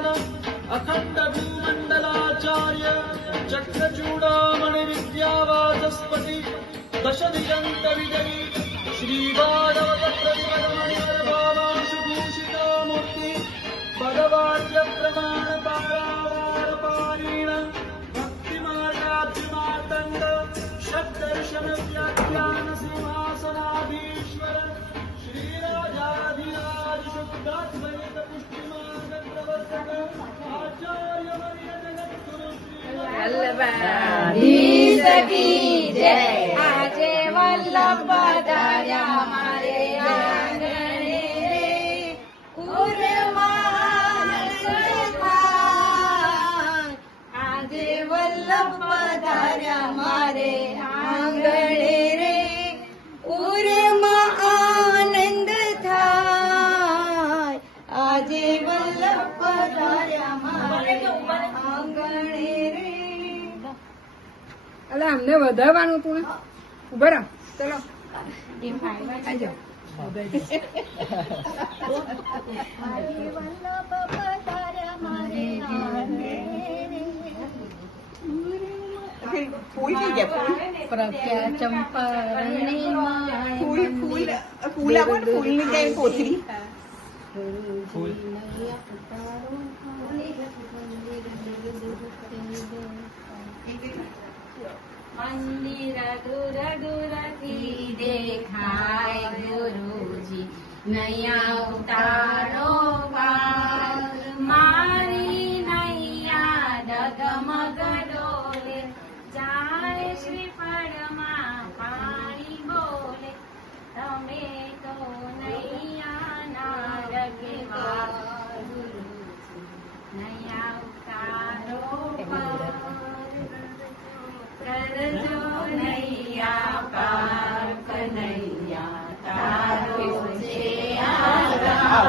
विद्वान अखंड भूमंडलाचार्य चक्रचूड़ामणि विद्यावाचस्पति दश दिगंत विजयी श्री भागवत प्रतिपदमणिर्भावांशुभूषिता मूर्ति पदवाक्य प्रमाण पारावार पारीण भक्ति मार्गाभ्युमातंड षड्दर्शन व्याख्यान सिंहासनाधीश्वर श्री राजाधिराज शुद्धाद्वैत पुष्टिमार्ग प्रवर्तक आचार्य वर्य जगद्गुरु वल्लभाधीश की जय। આજે વલ્લભ પધાર્યા મારે આંગણે રે, ઉર્માન સુખાય। આજે વલ્લભ પધાર્યા મારે આંગણે રે, ઉર્મા આનંદ થાય। આજે વલ્લભ પધાર્યા મારે આંગણે રે। અલે અમને વધારવાનું તું ઉભા રહો, ચલો આજો। પ્રખ્યા ચંપારણની ફૂલ ફૂલ ફૂલ આવો ને, ફૂલની કઈ કોથળી મંદિર દૂર દૂરથી દેખાય ગુરુજી, નૈયા ઉતારો પાર। મારી નૈયા ડગમગ ડોલે, જાય શ્રીફળમાં પાણી બોલે। તમે તો નૈયા ના રખેવાર ગુરુજી, નૈયા ઉતારો પાર। કરજો નૈયા પાર કનૈયા તારો છે આધાર।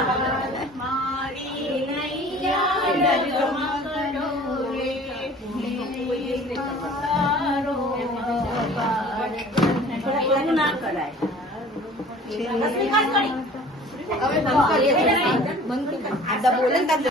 મારી નૈયા ડગમગ ડોલે, તારો પાર। એવું ના કરાય। હવે બંધ કરીએ, બંધ બોલે